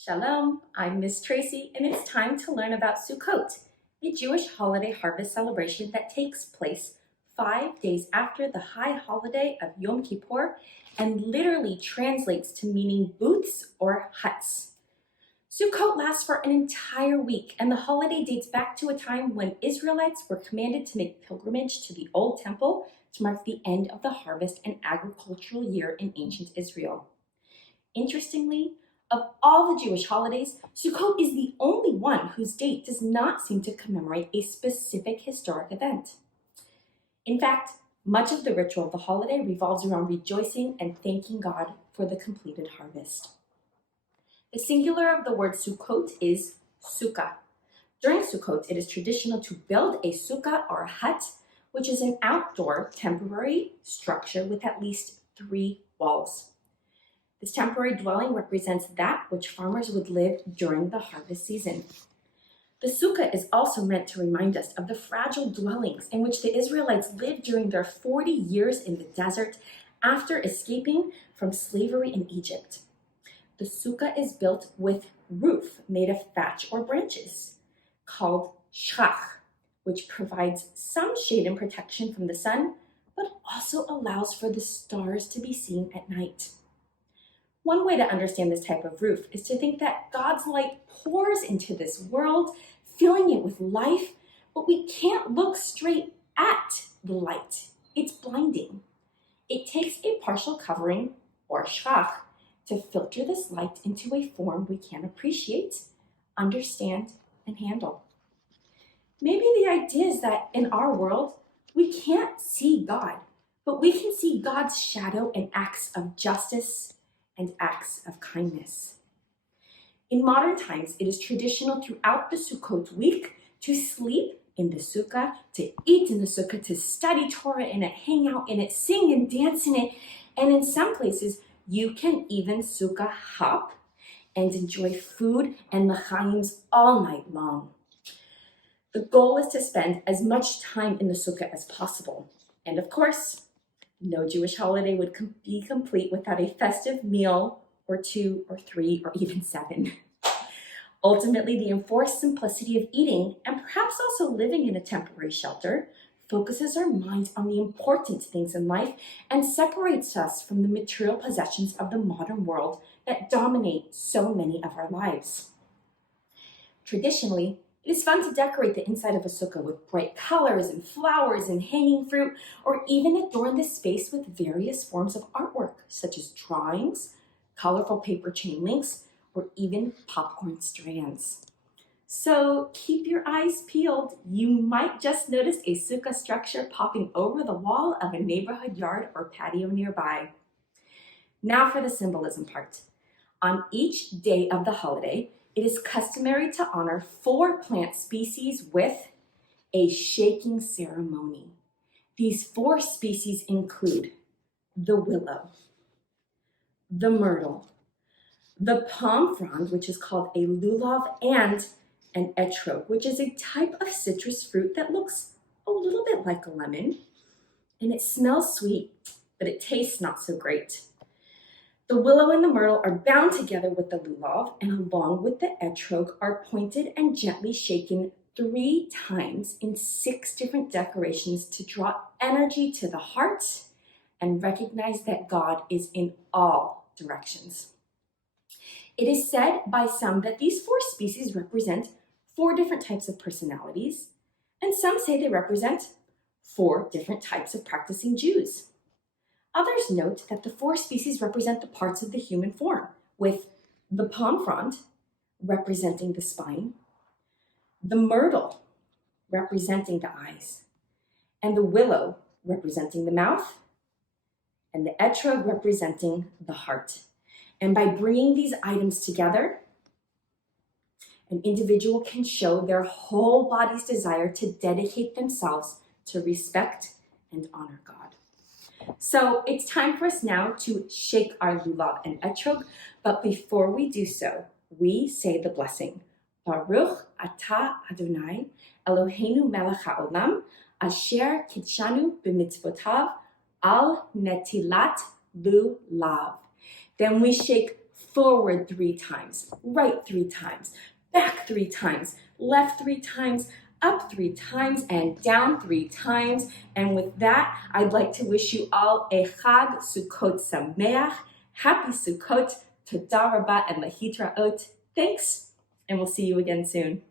Shalom, I'm Miss Tracy, and it's time to learn about Sukkot, a Jewish holiday harvest celebration that takes place 5 days after the high holiday of Yom Kippur and literally translates to meaning booths or huts. Sukkot lasts for an entire week, and the holiday dates back to a time when Israelites were commanded to make pilgrimage to the Old Temple to mark the end of the harvest and agricultural year in ancient Israel. Interestingly, of all the Jewish holidays, Sukkot is the only one whose date does not seem to commemorate a specific historic event. In fact, much of the ritual of the holiday revolves around rejoicing and thanking God for the completed harvest. The singular of the word Sukkot is sukkah. During Sukkot, it is traditional to build a sukkah or a hut, which is an outdoor temporary structure with at least 3 walls. This temporary dwelling represents that which farmers would live during the harvest season. The sukkah is also meant to remind us of the fragile dwellings in which the Israelites lived during their 40 years in the desert after escaping from slavery in Egypt. The sukkah is built with roof made of thatch or branches, called shchach, which provides some shade and protection from the sun, but also allows for the stars to be seen at night. One way to understand this type of roof is to think that God's light pours into this world, filling it with life, but we can't look straight at the light. It's blinding. It takes a partial covering, or shchach, to filter this light into a form we can appreciate, understand, and handle. Maybe the idea is that in our world, we can't see God, but we can see God's shadow and acts of justice and acts of kindness. In modern times, it is traditional throughout the Sukkot week to sleep in the sukkah, to eat in the sukkah, to study Torah in it, hang out in it, sing and dance in it, and in some places, you can even sukkah hop and enjoy food and l'chaims all night long. The goal is to spend as much time in the sukkah as possible. And of course, no Jewish holiday would be complete without a festive meal or 2 or 3 or even 7. Ultimately, the enforced simplicity of eating and perhaps also living in a temporary shelter focuses our minds on the important things in life and separates us from the material possessions of the modern world that dominate so many of our lives. Traditionally, it is fun to decorate the inside of a sukkah with bright colors and flowers and hanging fruit, or even adorn the space with various forms of artwork, such as drawings, colorful paper chain links, or even popcorn strands. So keep your eyes peeled. You might just notice a sukkah structure popping over the wall of a neighborhood yard or patio nearby. Now for the symbolism part. On each day of the holiday, it is customary to honor 4 plant species with a shaking ceremony. These 4 species include the willow, the myrtle, the palm frond, which is called a lulav, and an etrog, which is a type of citrus fruit that looks a little bit like a lemon, and it smells sweet, but it tastes not so great. The willow and the myrtle are bound together with the lulav, and along with the etrog are pointed and gently shaken 3 times in 6 different decorations to draw energy to the heart and recognize that God is in all directions. It is said by some that these 4 species represent 4 different types of personalities, and some say they represent 4 different types of practicing Jews. Others note that the 4 species represent the parts of the human form, with the palm frond representing the spine, the myrtle representing the eyes, and the willow representing the mouth, and the etrog representing the heart. And by bringing these items together, an individual can show their whole body's desire to dedicate themselves to respect and honor God. So it's time for us now to shake our lulav and etrog, but before we do so, we say the blessing. Baruch atah Adonai, Eloheinu melech haolam, asher kitshanu b'mitzvotav al netilat lulav. Then we shake Forward 3 times, right 3 times, back 3 times, left 3 times, up 3 times, and down 3 times. And with that, I'd like to wish you all a Chag Sukkot Sameach. Happy Sukkot, Toda Rabba, and Lahitraot. Thanks, and we'll see you again soon.